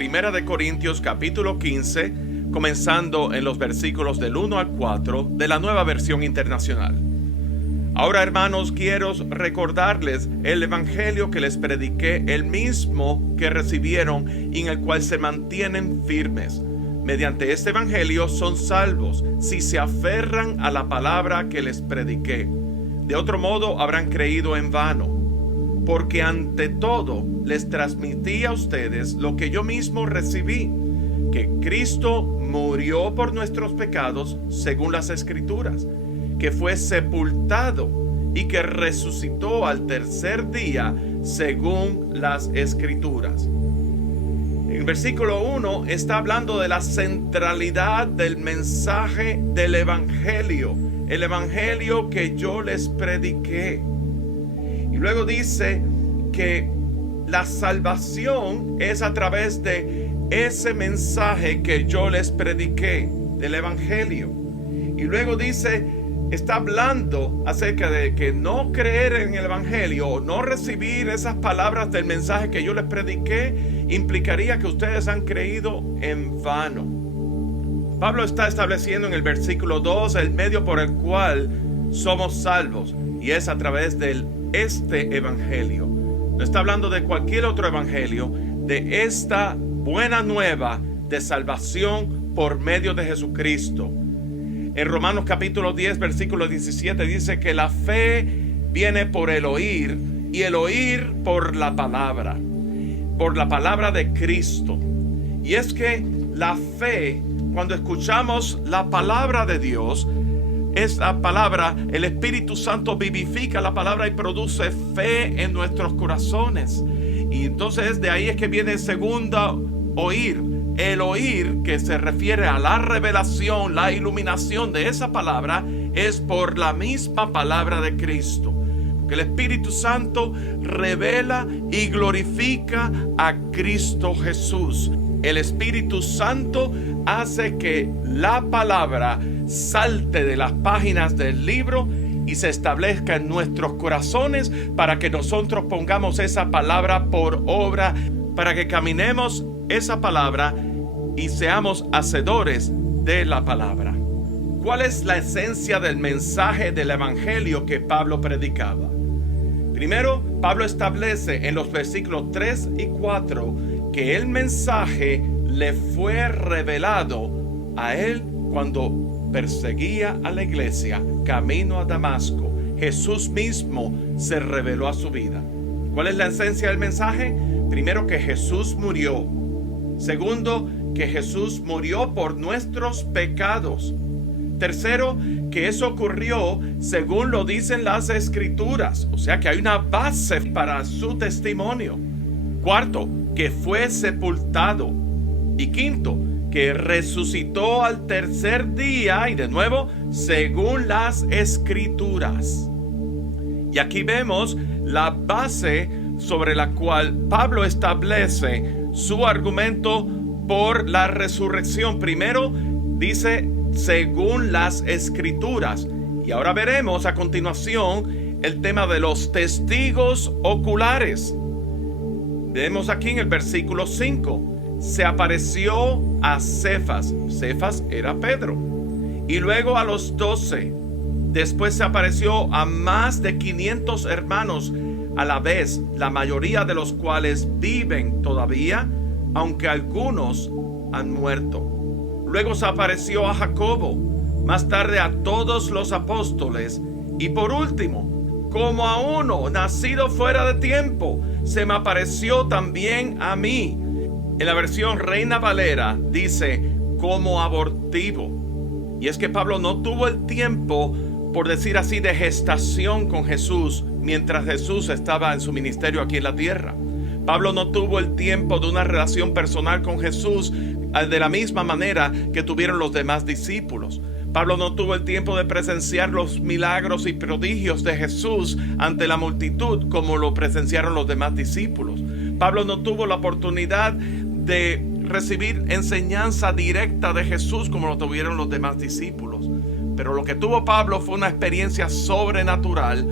Primera de Corintios capítulo 15, comenzando en los versículos del 1 al 4 de la Nueva Versión Internacional. Ahora, hermanos, quiero recordarles el evangelio que les prediqué, el mismo que recibieron y en el cual se mantienen firmes. Mediante este evangelio son salvos si se aferran a la palabra que les prediqué. De otro modo habrán creído en vano. Porque ante todo les transmití a ustedes lo que yo mismo recibí, que Cristo murió por nuestros pecados según las Escrituras, que fue sepultado y que resucitó al tercer día según las Escrituras. En el versículo 1 está hablando de la centralidad del mensaje del Evangelio, el Evangelio que yo les prediqué. Y luego dice que la salvación es a través de ese mensaje que yo les prediqué del Evangelio. Y luego dice, está hablando acerca de que no creer en el Evangelio o no recibir esas palabras del mensaje que yo les prediqué implicaría que ustedes han creído en vano. Pablo está estableciendo en el versículo 2 el medio por el cual somos salvos, y es a través de este evangelio. No está hablando de cualquier otro evangelio, de esta buena nueva de salvación por medio de Jesucristo. En Romanos capítulo 10 versículo 17 dice que la fe viene por el oír, y el oír por la palabra de Cristo. Y es que la fe, cuando escuchamos la palabra de Dios, esa palabra, el Espíritu Santo vivifica la palabra y produce fe en nuestros corazones. Y entonces de ahí es que viene el segundo oír. El oír, que se refiere a la revelación, la iluminación de esa palabra, es por la misma palabra de Cristo. Que el Espíritu Santo revela y glorifica a Cristo Jesús. El Espíritu Santo hace que la palabra salte de las páginas del libro y se establezca en nuestros corazones para que nosotros pongamos esa palabra por obra, para que caminemos esa palabra y seamos hacedores de la palabra. ¿Cuál es la esencia del mensaje del evangelio que Pablo predicaba? Primero, Pablo establece en los versículos 3 y 4 que el mensaje le fue revelado a él cuando perseguía a la iglesia camino a Damasco. Jesús mismo se reveló a su vida. ¿Cuál es la esencia del mensaje? Primero, que Jesús murió. Segundo, que Jesús murió por nuestros pecados. Tercero, que eso ocurrió según lo dicen las Escrituras, o sea que hay una base para su testimonio. Cuarto, que fue sepultado. Y quinto, que resucitó al tercer día, y de nuevo, según las Escrituras. Y aquí vemos la base sobre la cual Pablo establece su argumento por la resurrección. Primero dice según las Escrituras, y ahora veremos a continuación el tema de los testigos oculares. Vemos aquí en el versículo 5, se apareció a Cefas. Cefas era Pedro. Y luego a los 12. Después se apareció a más de 500 hermanos a la vez, la mayoría de los cuales viven todavía, aunque algunos han muerto. Luego se apareció a Jacobo, más tarde a todos los apóstoles, y por último, como a uno nacido fuera de tiempo, se me apareció también a mí. En la versión Reina Valera dice como abortivo. Y es que Pablo no tuvo el tiempo, por decir así, de gestación con Jesús mientras Jesús estaba en su ministerio aquí en la tierra. Pablo no tuvo el tiempo de una relación personal con Jesús de la misma manera que tuvieron los demás discípulos. Pablo no tuvo el tiempo de presenciar los milagros y prodigios de Jesús ante la multitud como lo presenciaron los demás discípulos. Pablo no tuvo la oportunidad de recibir enseñanza directa de Jesús como lo tuvieron los demás discípulos. Pero lo que tuvo Pablo fue una experiencia sobrenatural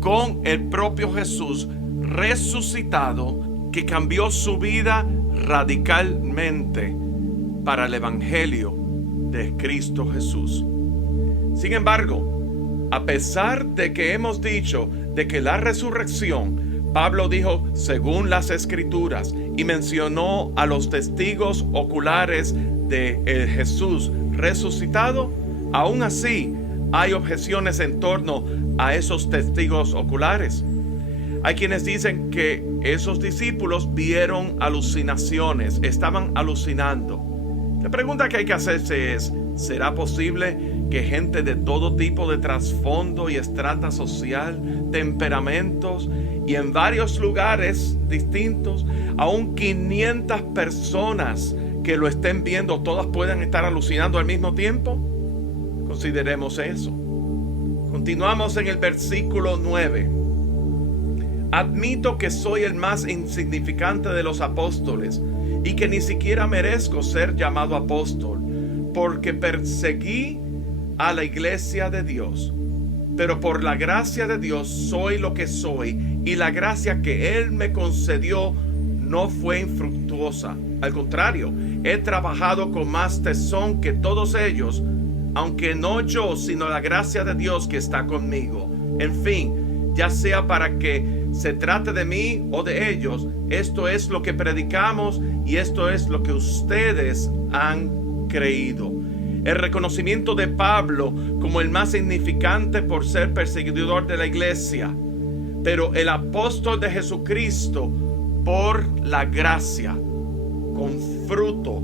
con el propio Jesús resucitado, que cambió su vida radicalmente para el Evangelio de Cristo Jesús. Sin embargo, a pesar de que hemos dicho de que la resurrección, Pablo dijo según las Escrituras y mencionó a los testigos oculares de el Jesús resucitado, aún así hay objeciones en torno a esos testigos oculares. Hay quienes dicen que esos discípulos vieron alucinaciones, estaban alucinando. La pregunta que hay que hacerse es, ¿será posible que gente de todo tipo de trasfondo y estrata social, temperamentos y en varios lugares distintos, aún 500 personas que lo estén viendo, todas puedan estar alucinando al mismo tiempo? Consideremos eso. Continuamos en el versículo 9. Admito que soy el más insignificante de los apóstoles y que ni siquiera merezco ser llamado apóstol, porque perseguí a la iglesia de Dios. Pero por la gracia de Dios soy lo que soy, y la gracia que Él me concedió no fue infructuosa. Al contrario, he trabajado con más tesón que todos ellos, aunque no yo, sino la gracia de Dios que está conmigo. En fin, ya sea para que se trate de mí o de ellos, esto es lo que predicamos y esto es lo que ustedes han creído. El reconocimiento de Pablo como el más significante por ser perseguidor de la iglesia, pero el apóstol de Jesucristo por la gracia, con fruto,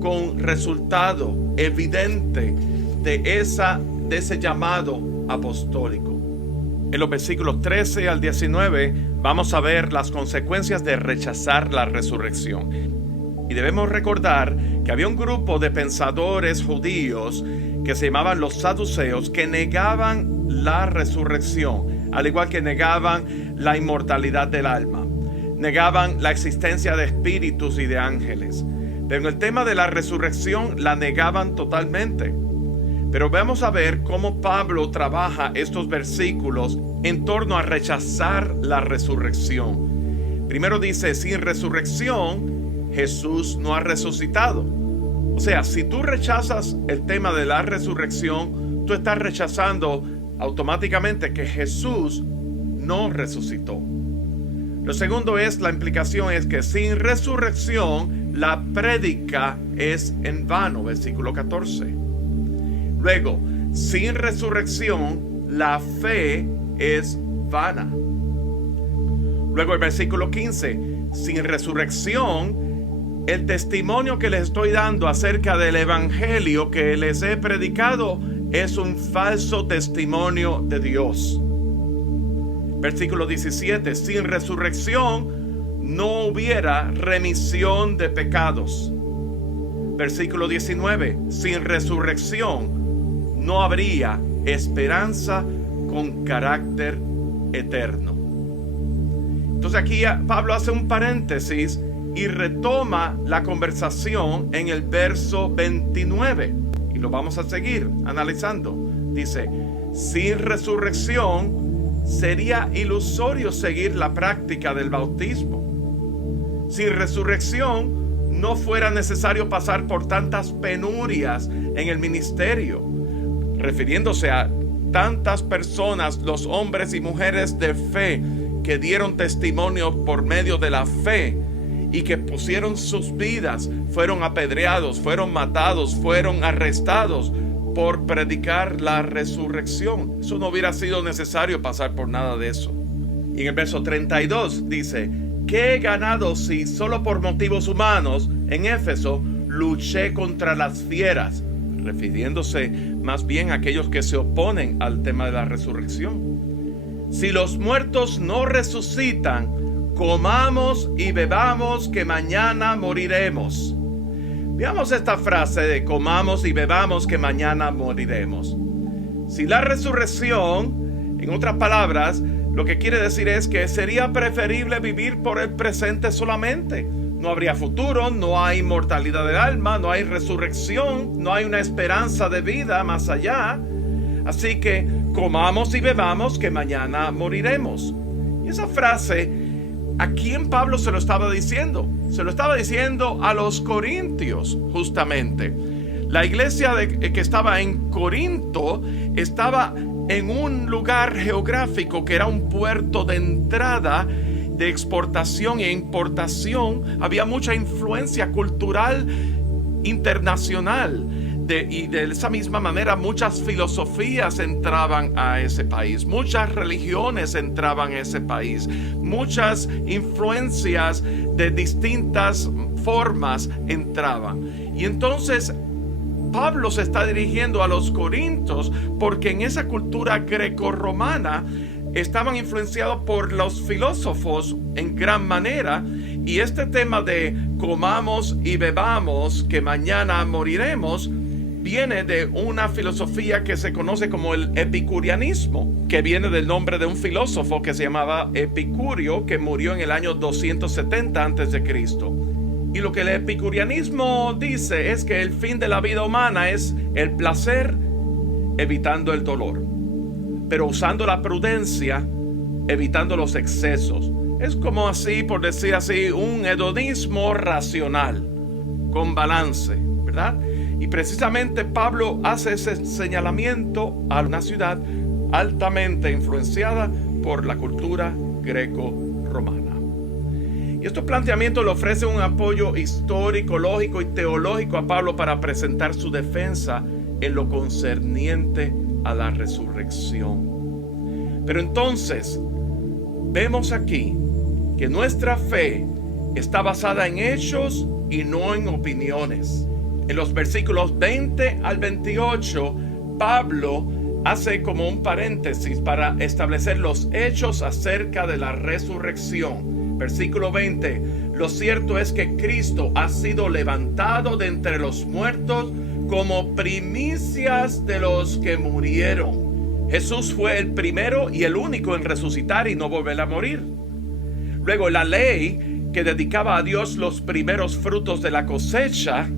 con resultado evidente de ese llamado apostólico. En los versículos 13 al 19 vamos a ver las consecuencias de rechazar la resurrección. Y debemos recordar que había un grupo de pensadores judíos que se llamaban los saduceos, que negaban la resurrección, al igual que negaban la inmortalidad del alma, negaban la existencia de espíritus y de ángeles. Pero en el tema de la resurrección la negaban totalmente. Pero vamos a ver cómo Pablo trabaja estos versículos en torno a rechazar la resurrección. Primero dice, sin resurrección, Jesús no ha resucitado. O sea, si tú rechazas el tema de la resurrección, tú estás rechazando automáticamente que Jesús no resucitó. Lo segundo es, la implicación es que sin resurrección, la prédica es en vano, versículo 14. Luego, sin resurrección, la fe es vana. Luego el versículo 15, sin resurrección, el testimonio que les estoy dando acerca del evangelio que les he predicado es un falso testimonio de Dios. Versículo 17, sin resurrección no hubiera remisión de pecados. Versículo 19, sin resurrección no habría esperanza con carácter eterno. Entonces aquí Pablo hace un paréntesis y retoma la conversación en el verso 29. Y lo vamos a seguir analizando. Dice, sin resurrección sería ilusorio seguir la práctica del bautismo. Sin resurrección no fuera necesario pasar por tantas penurias en el ministerio, refiriéndose a tantas personas, los hombres y mujeres de fe que dieron testimonio por medio de la fe y que pusieron sus vidas, fueron apedreados, fueron matados, fueron arrestados por predicar la resurrección. Eso no hubiera sido necesario pasar por nada de eso. Y en el verso 32 dice, ¿qué he ganado si solo por motivos humanos en Éfeso luché contra las fieras? Refiriéndose más bien a aquellos que se oponen al tema de la resurrección. Si los muertos no resucitan, comamos y bebamos que mañana moriremos. Veamos esta frase de comamos y bebamos que mañana moriremos. Si la resurrección, en otras palabras, lo que quiere decir es que sería preferible vivir por el presente solamente. No habría futuro, no hay inmortalidad del alma, no hay resurrección, no hay una esperanza de vida más allá. Así que comamos y bebamos que mañana moriremos. Y esa frase ¿A quién Pablo se lo estaba diciendo? Se lo estaba diciendo a los corintios, justamente. La iglesia que estaba en Corinto estaba en un lugar geográfico que era un puerto de entrada, de exportación e importación. Había mucha influencia cultural internacional. Y de esa misma manera muchas filosofías entraban a ese país, muchas religiones entraban a ese país, muchas influencias de distintas formas entraban. Y entonces Pablo se está dirigiendo a los corintios porque en esa cultura grecorromana estaban influenciados por los filósofos en gran manera. Y este tema de comamos y bebamos, que mañana moriremos, viene de una filosofía que se conoce como el epicureanismo, que viene del nombre de un filósofo que se llamaba Epicurio, que murió en el año 270 a.C. Y lo que el epicureanismo dice es que el fin de la vida humana es el placer evitando el dolor, pero usando la prudencia, evitando los excesos. Es como así, por decir así, un hedonismo racional, con balance, ¿verdad? Y precisamente Pablo hace ese señalamiento a una ciudad altamente influenciada por la cultura greco-romana. Y estos planteamientos le ofrecen un apoyo histórico, lógico y teológico a Pablo para presentar su defensa en lo concerniente a la resurrección. Pero entonces, vemos aquí que nuestra fe está basada en hechos y no en opiniones. En los versículos 20 al 28, Pablo hace como un paréntesis para establecer los hechos acerca de la resurrección. Versículo 20: lo cierto es que Cristo ha sido levantado de entre los muertos como primicias de los que murieron. Jesús fue el primero y el único en resucitar y no volver a morir. Luego, la ley que dedicaba a Dios los primeros frutos de la cosecha,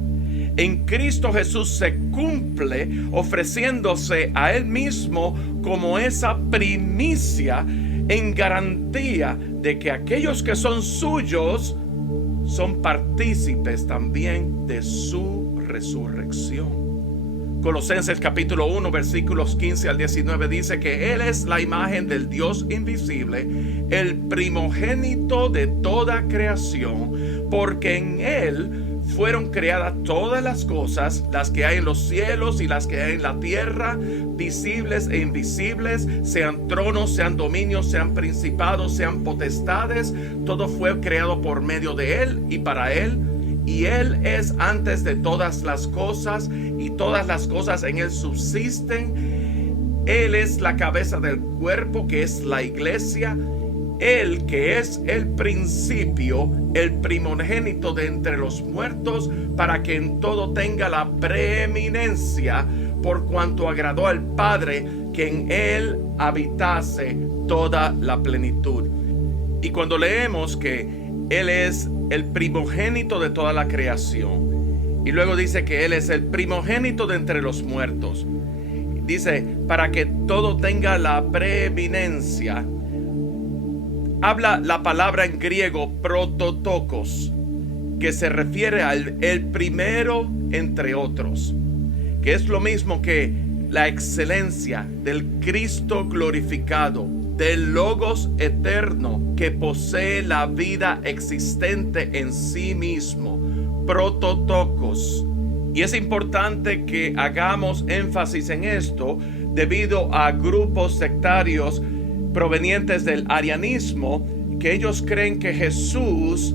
en Cristo Jesús se cumple ofreciéndose a Él mismo como esa primicia en garantía de que aquellos que son suyos son partícipes también de su resurrección. Colosenses capítulo 1 versículos 15 al 19 dice que Él es la imagen del Dios invisible, el primogénito de toda creación, porque en Él fueron creadas todas las cosas, las que hay en los cielos y las que hay en la tierra, visibles e invisibles, sean tronos, sean dominios, sean principados, sean potestades. Todo fue creado por medio de Él y para Él. Y Él es antes de todas las cosas, y todas las cosas en Él subsisten. Él es la cabeza del cuerpo, que es la iglesia. Él que es el principio, el primogénito de entre los muertos, para que en todo tenga la preeminencia, por cuanto agradó al Padre que en Él habitase toda la plenitud. Y cuando leemos que Él es el primogénito de toda la creación, y luego dice que Él es el primogénito de entre los muertos, dice para que todo tenga la preeminencia. Habla la palabra en griego prototokos, que se refiere al el primero entre otros, que es lo mismo que la excelencia del Cristo glorificado, del Logos eterno que posee la vida existente en sí mismo. Prototokos. Y es importante que hagamos énfasis en esto debido a grupos sectarios provenientes del arianismo, que ellos creen que Jesús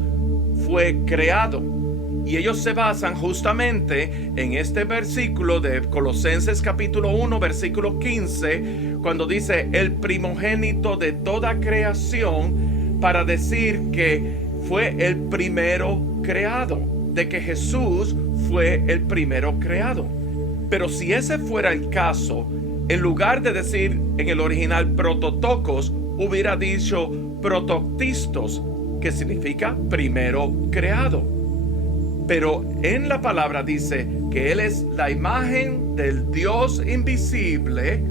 fue creado, y ellos se basan justamente en este versículo de Colosenses capítulo 1 versículo 15, cuando dice el primogénito de toda creación, para decir que fue el primero creado, de que Jesús fue el primero creado. Pero si ese fuera el caso, en lugar de decir en el original prototokos, hubiera dicho protoctistos, que significa primero creado. Pero en la palabra dice que Él es la imagen del Dios invisible,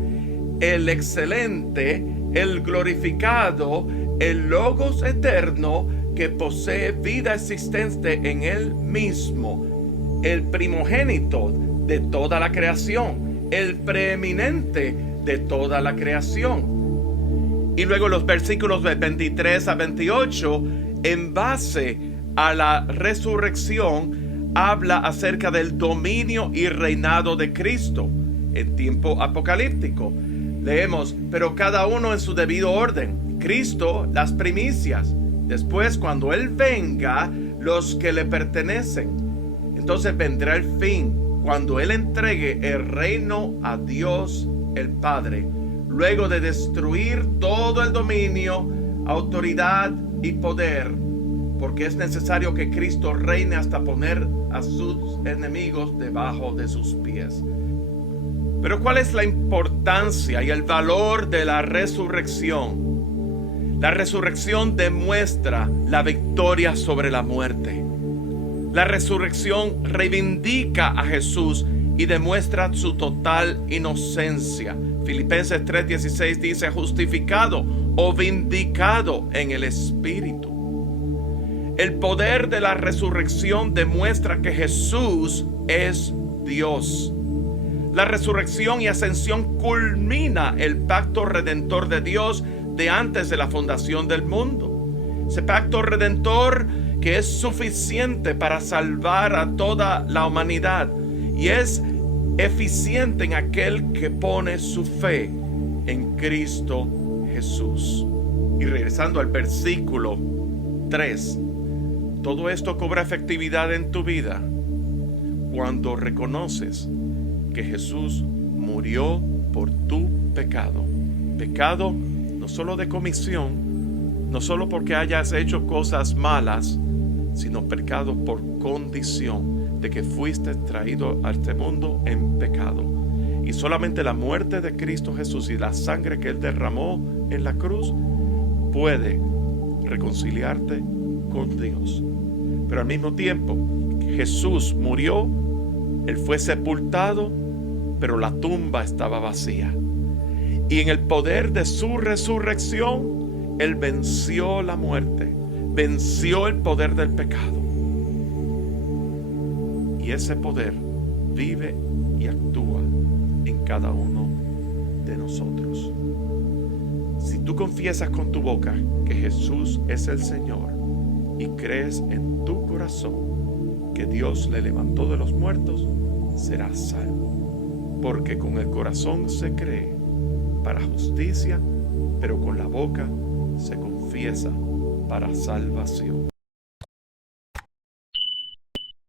el excelente, el glorificado, el Logos eterno que posee vida existente en él mismo, el primogénito de toda la creación, el preeminente de toda la creación. Y luego los versículos de 23 a 28, en base a la resurrección, habla acerca del dominio y reinado de Cristo en tiempo apocalíptico. Leemos: pero cada uno en su debido orden. Cristo, las primicias. Después, cuando Él venga, los que le pertenecen. Entonces vendrá el fin, cuando Él entregue el reino a Dios el Padre, luego de destruir todo el dominio, autoridad y poder, porque es necesario que Cristo reine hasta poner a sus enemigos debajo de sus pies. Pero ¿cuál es la importancia y el valor de la resurrección? La resurrección demuestra la victoria sobre la muerte. La resurrección reivindica a Jesús y demuestra su total inocencia. Filipenses 3:16 dice: justificado o vindicado en el Espíritu. El poder de la resurrección demuestra que Jesús es Dios. La resurrección y ascensión culmina el pacto redentor de Dios de antes de la fundación del mundo. Ese pacto redentor que es suficiente para salvar a toda la humanidad y es eficiente en aquel que pone su fe en Cristo Jesús. Y regresando al versículo 3, todo esto cobra efectividad en tu vida cuando reconoces que Jesús murió por tu pecado. Pecado no solo de comisión, no solo porque hayas hecho cosas malas, sino pecado por condición de que fuiste traído a este mundo en pecado. Y solamente la muerte de Cristo Jesús y la sangre que Él derramó en la cruz puede reconciliarte con Dios. Pero al mismo tiempo, Jesús murió, Él fue sepultado, pero la tumba estaba vacía. Y en el poder de su resurrección, Él venció la muerte, venció el poder del pecado. Y ese poder vive y actúa en cada uno de nosotros. Si tú confiesas con tu boca que Jesús es el Señor y crees en tu corazón que Dios le levantó de los muertos, serás salvo. Porque con el corazón se cree para justicia, pero con la boca se confiesa para salvación.